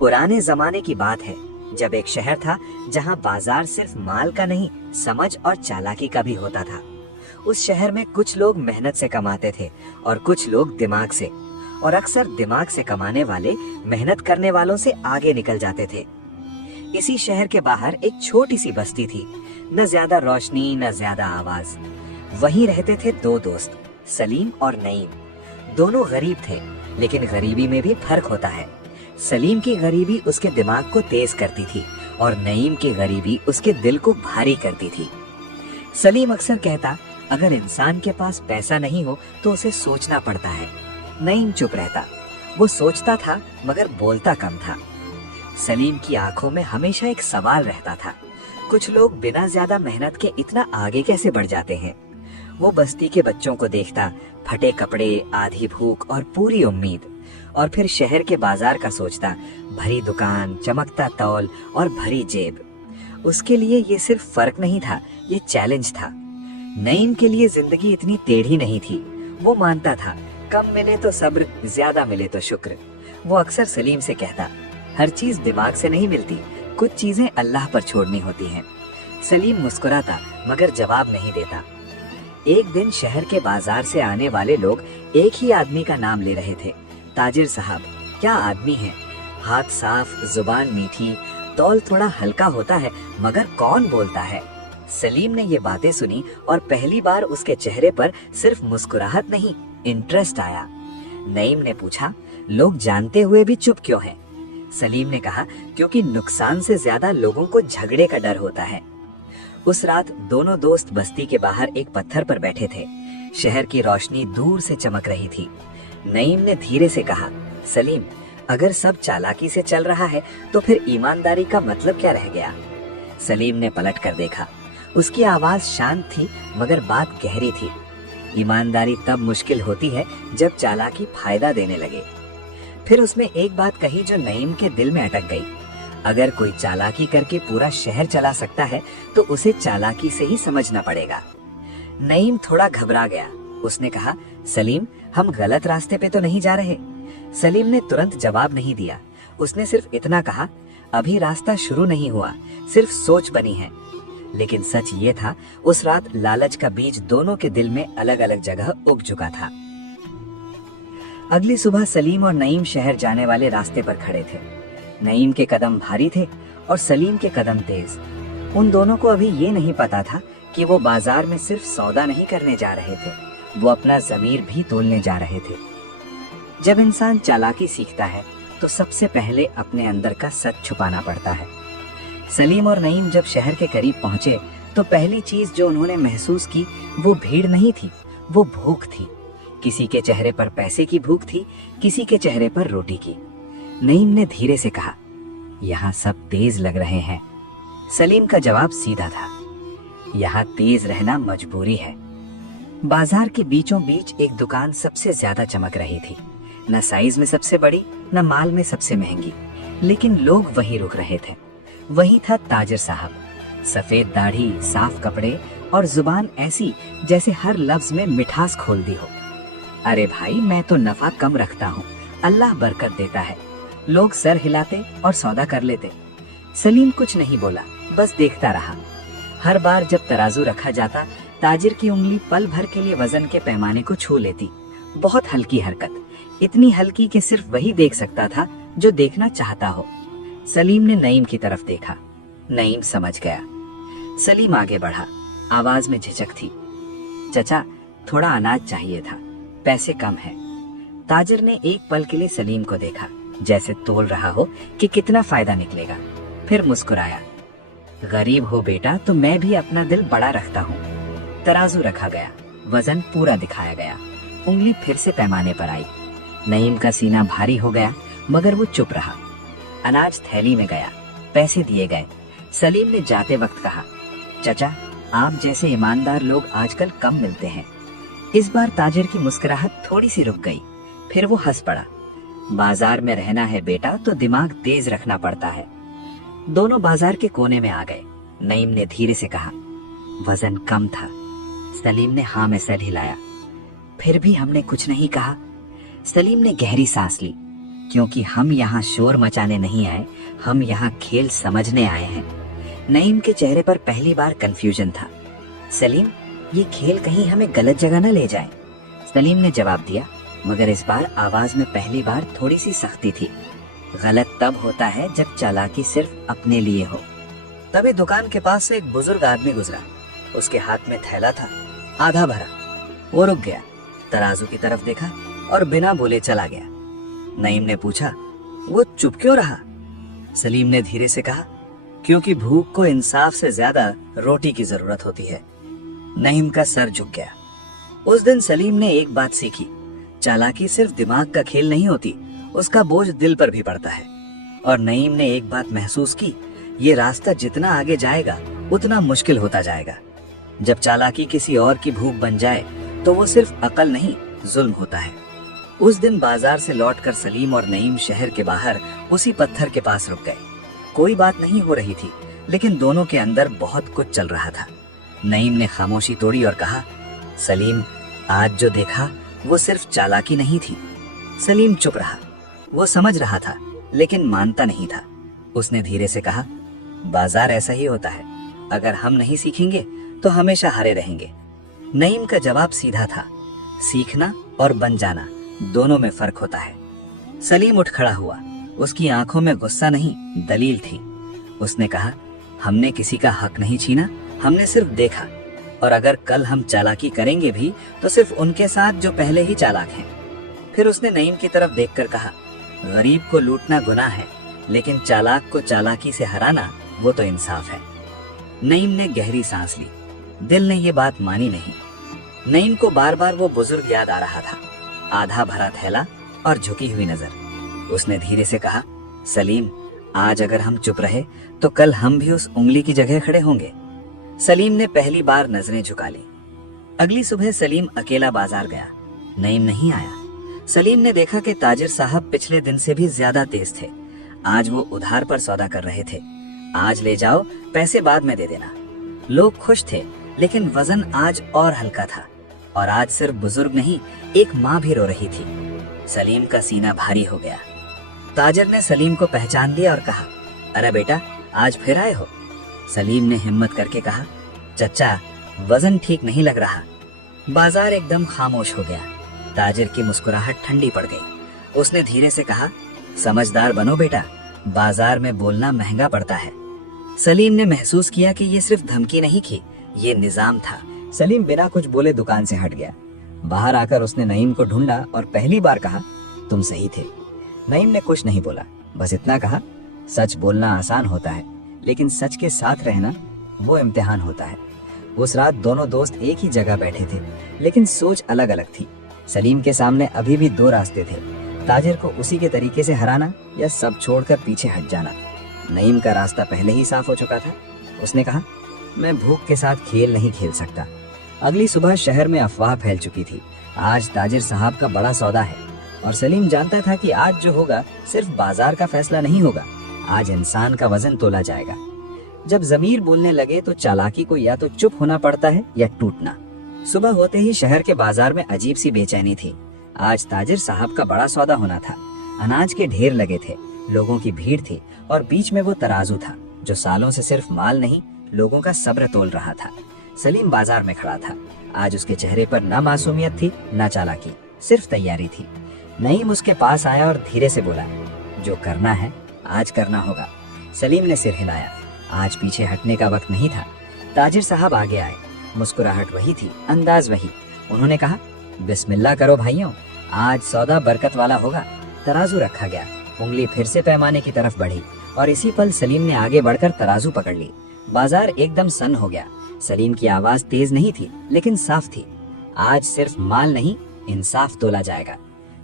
पुराने जमाने की बात है, जब एक शहर था जहां बाजार सिर्फ माल का नहीं, समझ और चालाकी का भी होता था। उस शहर में कुछ लोग मेहनत से कमाते थे और कुछ लोग दिमाग से, और अक्सर दिमाग से कमाने वाले मेहनत करने वालों से आगे निकल जाते थे। इसी शहर के बाहर एक छोटी सी बस्ती थी, न ज्यादा रोशनी न ज्यादा आवाज। वहीं रहते थे दो दोस्त, सलीम और नईम। दोनों गरीब थे, लेकिन गरीबी में भी फर्क होता है। सलीम की गरीबी उसके दिमाग को तेज करती थी और नईम की गरीबी उसके दिल को भारी करती थी। सलीम अक्सर कहता, अगर इंसान के पास पैसा नहीं हो तो उसे सोचना पड़ता है। नईम चुप रहता। वो सोचता था मगर बोलता कम था। सलीम की आंखों में हमेशा एक सवाल रहता था, कुछ लोग बिना ज्यादा मेहनत के इतना आगे कैसे बढ़ जाते हैं। वो बस्ती के बच्चों को देखता, फटे कपड़े, आधी भूख और पूरी उम्मीद। और फिर शहर के बाजार का सोचता, भरी दुकान, चमकता तौल और भरी जेब। उसके लिए ये सिर्फ फर्क नहीं था, ये चैलेंज था। नईम के लिए जिंदगी इतनी टेढ़ी नहीं थी। वो मानता था, कम मिले तो सब्र, ज्यादा मिले तो शुक्र। वो अक्सर सलीम से कहता, हर चीज दिमाग से नहीं मिलती, कुछ चीजें अल्लाह पर छोड़नी होती हैं। सलीम मुस्कुराता मगर जवाब नहीं देता। एक दिन शहर के बाजार से आने वाले लोग एक ही आदमी का नाम ले रहे थे, ताजिर साहब। क्या आदमी है, हाथ साफ, जुबान मीठी, तौल थोड़ा हल्का होता है मगर कौन बोलता है। सलीम ने ये बातें सुनी और पहली बार उसके चेहरे पर सिर्फ मुस्कुराहट नहीं, इंटरेस्ट आया। नईम ने पूछा, लोग जानते हुए भी चुप क्यों हैं? सलीम ने कहा, क्योंकि नुकसान से ज्यादा लोगों को झगड़े का डर होता है। उस रात दोनों दोस्त बस्ती के बाहर एक पत्थर पर बैठे थे। शहर की रोशनी दूर से चमक रही थी। नईम ने धीरे से कहा, सलीम, अगर सब चालाकी से चल रहा है तो फिर ईमानदारी का मतलब क्या रह गया? सलीम ने पलट कर देखा। उसकी आवाज शांत थी मगर बात गहरी थी। ईमानदारी तब मुश्किल होती है जब चालाकी फायदा देने लगे। फिर उसने एक बात कही जो नईम के दिल में अटक गई। अगर कोई चालाकी करके पूरा शहर चला सकता है तो उसे चालाकी से ही समझना पड़ेगा। नईम थोड़ा घबरा गया। उसने कहा, सलीम, हम गलत रास्ते पे तो नहीं जा रहे? सलीम ने तुरंत जवाब नहीं दिया। उसने सिर्फ इतना कहा, अभी रास्ता शुरू नहीं हुआ, सिर्फ सोच बनी है। लेकिन सच ये था, उस रात लालच का बीज दोनों के दिल में अलग अलग जगह उग चुका था। अगली सुबह सलीम और नईम शहर जाने वाले रास्ते पर खड़े थे। नईम के कदम भारी थे और सलीम के कदम तेज। उन दोनों को अभी ये नहीं पता था कि वो बाजार में सिर्फ सौदा नहीं करने जा रहे थे, वो अपना ज़मीर भी तोलने जा रहे थे। जब इंसान चालाकी सीखता है तो सबसे पहले अपने अंदर का सच छुपाना पड़ता है। सलीम और नईम जब शहर के करीब पहुंचे तो पहली चीज जो उन्होंने महसूस की वो भीड़ नहीं थी, वो भूख थी। किसी के चेहरे पर पैसे की भूख थी, किसी के चेहरे पर रोटी की। नईम ने धीरे से कहा, यहाँ सब तेज लग रहे हैं। सलीम का जवाब सीधा था, यहाँ तेज रहना मजबूरी है। बाजार के बीचों बीच एक दुकान सबसे ज्यादा चमक रही थी, न साइज में सबसे बड़ी न माल में सबसे महंगी, लेकिन लोग वहीं रुक रहे थे। वही था ताजिर साहब, सफेद दाढ़ी, साफ कपड़े और जुबान ऐसी जैसे हर लफ्ज में मिठास खोल दी हो। अरे भाई, मैं तो नफा कम रखता हूँ, अल्लाह बरकत देता है। लोग सर हिलाते और सौदा कर लेते। सलीम कुछ नहीं बोला, बस देखता रहा। हर बार जब तराजू रखा जाता, ताजिर की उंगली पल भर के लिए वजन के पैमाने को छू लेती। बहुत हल्की हरकत, इतनी हल्की कि सिर्फ वही देख सकता था जो देखना चाहता हो। सलीम ने नईम की तरफ देखा। नईम समझ गया। सलीम आगे बढ़ा, आवाज में झिझक थी। चचा, थोड़ा अनाज चाहिए था, पैसे कम है। ताजिर ने एक पल के लिए सलीम को देखा, जैसे तोल रहा हो कि कितना फायदा निकलेगा। फिर मुस्कुराया, गरीब हो बेटा तो मैं भी अपना दिल बड़ा रखता हूँ। तराजू रखा गया, वजन पूरा दिखाया गया। उंगली फिर से पैमाने पर आई। नईम का सीना भारी हो गया मगर वो चुप रहा। अनाज थैली में गया, पैसे दिए गए। सलीम ने जाते वक्त कहा, चचा, आप जैसे ईमानदार लोग आजकल कम मिलते हैं। इस बार ताजिर की मुस्कुराहट थोड़ी सी रुक गई, फिर वो हंस पड़ा। बाजार में रहना है बेटा तो दिमाग तेज रखना पड़ता है। दोनों बाजार के कोने में आ गए। नईम ने धीरे से कहा, वजन कम था। सलीम ने हाँ में सर हिलाया। फिर भी हमने कुछ नहीं कहा। सलीम ने गहरी सांस ली। क्योंकि हम यहाँ शोर मचाने नहीं आए, हम यहाँ खेल समझने आए हैं। नईम के चेहरे पर पहली बार कंफ्यूजन था। सलीम, ये खेल कहीं हमें गलत जगह न ले जाए। सलीम ने जवाब दिया, मगर इस बार आवाज में पहली बार थोड़ी सी सख्ती थी। गलत तब होता है जब चालाकी सिर्फ अपने लिए हो। तभी दुकान के पास से एक बुजुर्ग आदमी गुजरा। उसके हाथ में थैला था, आधा भरा। वो रुक गया, तराजू की तरफ देखा और बिना बोले चला गया। नईम ने पूछा, वो चुप क्यों रहा? सलीम ने धीरे से कहा, क्योंकि भूख को इंसाफ से ज्यादा रोटी की जरूरत होती है। नईम का सर झुक गया। उस दिन सलीम ने एक बात सीखी, चालाकी सिर्फ दिमाग का खेल नहीं होती, उसका बोझ दिल पर भी पड़ता है। और नईम ने एक बात महसूस की, ये रास्ता जितना आगे जाएगा उतना मुश्किल होता जाएगा। जब चालाकी किसी और की भूख बन जाए तो वो सिर्फ अकल नहीं, जुल्म होता है। उस दिन बाजार से लौटकर सलीम और नईम शहर के बाहर उसी पत्थर के पास रुक गए। कोई बात नहीं हो रही थी, लेकिन दोनों के अंदर बहुत कुछ चल रहा था। नईम ने खामोशी तोड़ी और कहा, सलीम, आज जो देखा वो सिर्फ चालाकी नहीं थी। सलीम चुप रहा। वो समझ रहा था, लेकिन मानता नहीं था। उसने धीरे से कहा, बाजार ऐसा ही होता है, अगर हम नहीं सीखेंगे तो हमेशा हारे रहेंगे। नईम का जवाब सीधा था, सीखना और बन जाना दोनों में फर्क होता है। सलीम उठ खड़ा हुआ। उसकी आंखों में गुस्सा नहीं, दलील थी। उसने कहा, हमने किसी का हक नहीं छीना, हमने सिर्फ देखा। और अगर कल हम चालाकी करेंगे भी तो सिर्फ उनके साथ जो पहले ही चालाक हैं। फिर उसने नईम की तरफ देखकर कहा, गरीब को लूटना गुनाह है, लेकिन चालाक को चालाकी से हराना वो तो इंसाफ है। नईम ने गहरी सांस ली। दिल ने ये बात मानी नहीं। नईम को बार बार वो बुजुर्ग याद आ रहा था, आधा भरा थैला और झुकी हुई नजर। उसने धीरे से कहा, सलीम, आज अगर हम चुप रहे तो कल हम भी उस उंगली की जगह खड़े होंगे। सलीम ने पहली बार नजरें झुका ली। अगली सुबह सलीम अकेला बाजार गया। नईम नहीं आया। सलीम ने देखा कि ताजिर साहब पिछले दिन से भी ज्यादा तेज थे। आज वो उधार पर सौदा कर रहे थे। आज ले जाओ, पैसे बाद में दे देना। लोग खुश थे, लेकिन वजन आज और हल्का था। और आज सिर्फ बुजुर्ग नहीं, एक माँ भी रो रही थी। सलीम का सीना भारी हो गया। ताजिर ने सलीम को पहचान लिया और कहा, अरे बेटा, आज फिर आए हो? सलीम ने हिम्मत करके कहा, चचा, वजन ठीक नहीं लग रहा। बाजार एकदम खामोश हो गया। ताजिर की मुस्कुराहट ठंडी पड़ गई। उसने धीरे से कहा, समझदार बनो बेटा, बाजार में बोलना महंगा पड़ता है। सलीम ने महसूस किया कि ये सिर्फ धमकी नहीं थी, ये निजाम था। सलीम बिना कुछ बोले दुकान से हट गया। बाहर आकर उसने नईम को ढूंढा और पहली बार कहा, तुम सही थे। नईम ने कुछ नहीं बोला, बस इतना कहा, सच बोलना आसान होता है, लेकिन सच के साथ रहना वो इम्तिहान होता है। उस रात दोनों दोस्त एक ही जगह बैठे थे, लेकिन सोच अलग अलग थी। सलीम के सामने अभी भी दो रास्ते थे, ताजिर को उसी के तरीके से हराना या सब छोड़कर पीछे हट जाना। नईम का रास्ता पहले ही साफ हो चुका था। उसने कहा, मैं भूख के साथ खेल नहीं खेल सकता। अगली सुबह शहर में अफवाह फैल चुकी थी, आज ताजिर साहब का बड़ा सौदा है। और सलीम जानता था कि आज जो होगा सिर्फ बाजार का फैसला नहीं होगा, आज इंसान का वजन तोला जाएगा। जब जमीर बोलने लगे तो चालाकी को या तो चुप होना पड़ता है या टूटना। सुबह होते ही शहर के बाजार में अजीब सी बेचैनी थी। आज ताजिर साहब का बड़ा सौदा होना था। अनाज के ढेर लगे थे, लोगों की भीड़ थी और बीच में वो तराजू था जो सालों से सिर्फ माल नहीं, लोगों का सब्र तोल रहा था। सलीम बाजार में खड़ा था। आज उसके चेहरे पर न मासूमियत थी न चालाकी, सिर्फ तैयारी थी। नईम उसके पास आया और धीरे से बोला, जो करना है आज करना होगा। सलीम ने सिर हिलाया। आज पीछे हटने का वक्त नहीं था। ताजिर साहब आगे आए। मुस्कुराहट वही थी, अंदाज वही। उन्होंने कहा, बिस्मिल्लाह करो भाइयों, आज सौदा बरकत वाला होगा। तराजू रखा गया। उंगली फिर से पैमाने की तरफ बढ़ी और इसी पल सलीम ने आगे बढ़कर तराजू पकड़ ली। बाजार एकदम सन्न हो गया। सलीम की आवाज तेज नहीं थी, लेकिन साफ थी। आज सिर्फ माल नहीं, इंसाफ तोला जाएगा।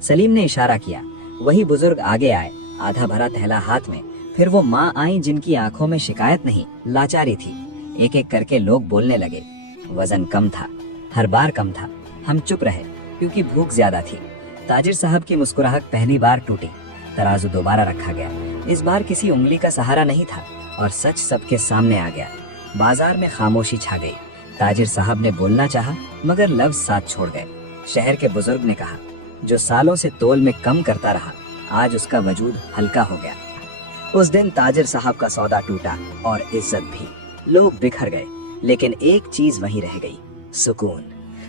सलीम ने इशारा किया। वही बुजुर्ग आगे आए, आधा भरा थैला हाथ में। फिर वो माँ आई जिनकी आंखों में शिकायत नहीं, लाचारी थी। एक एक करके लोग बोलने लगे। वजन कम था, हर बार कम था। हम चुप रहे क्योंकि भूख ज्यादा थी। ताजिर साहब की मुस्कुराहट पहली बार टूटी। तराजू दोबारा रखा गया। इस बार किसी उंगली का सहारा नहीं था और सच सबके सामने आ गया। बाजार में खामोशी छा गई। ताजिर साहब ने बोलना चाहा, मगर लफ्ज साथ छोड़ गए। शहर के बुजुर्ग ने कहा, जो सालों से तोल में कम करता रहा, आज उसका वजूद हल्का हो गया। उस दिन ताजिर साहब का सौदा टूटा और इज्जत भी। लोग बिखर गए, लेकिन एक चीज वहीं रह गई, सुकून।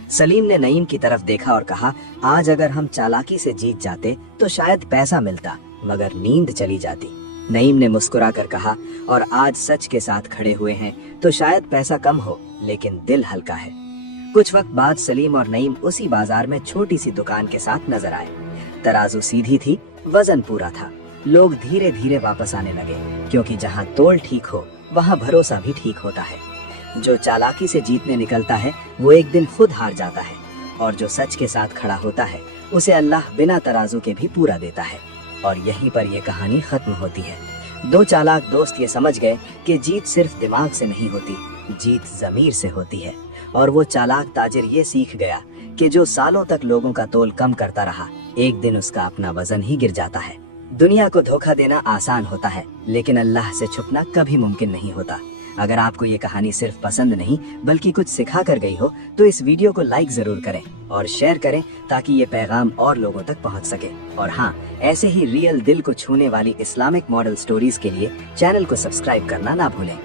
सलीम ने नईम की तरफ देखा और कहा, आज अगर हम चालाकी से जीत जाते तो शायद पैसा मिलता, मगर नींद चली जाती। नईम ने मुस्कुरा कर कहा, और आज सच के साथ खड़े हुए हैं तो शायद पैसा कम हो, लेकिन दिल हल्का है। कुछ वक्त बाद सलीम और नईम उसी बाजार में छोटी सी दुकान के साथ नजर आए। तराजू सीधी थी, वजन पूरा था। लोग धीरे धीरे वापस आने लगे, क्योंकि जहाँ तोल ठीक हो वहाँ भरोसा भी ठीक होता है। जो चालाकी से जीतने निकलता है वो एक दिन खुद हार जाता है, और जो सच के साथ खड़ा होता है उसे अल्लाह बिना तराजू के भी पूरा देता है। और यहीं पर यह कहानी खत्म होती है। दो चालाक दोस्त ये समझ गए कि जीत सिर्फ दिमाग से नहीं होती, जीत ज़मीर से होती है। और वो चालाक ताजिर ये सीख गया कि जो सालों तक लोगों का तोल कम करता रहा, एक दिन उसका अपना वजन ही गिर जाता है। दुनिया को धोखा देना आसान होता है, लेकिन अल्लाह से छुपना कभी मुमकिन नहीं होता। अगर आपको ये कहानी सिर्फ पसंद नहीं बल्कि कुछ सिखा कर गई हो तो इस वीडियो को लाइक जरूर करें और शेयर करें, ताकि ये पैगाम और लोगों तक पहुंच सके। और हाँ, ऐसे ही रियल दिल को छूने वाली इस्लामिक मॉडल स्टोरीज के लिए चैनल को सब्सक्राइब करना ना भूलें,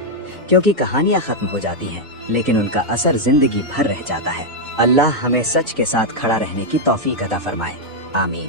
क्योंकि कहानियाँ खत्म हो जाती हैं लेकिन उनका असर जिंदगी भर रह जाता है। अल्लाह हमें सच के साथ खड़ा रहने की तौफीक अता फरमाए। आमीन।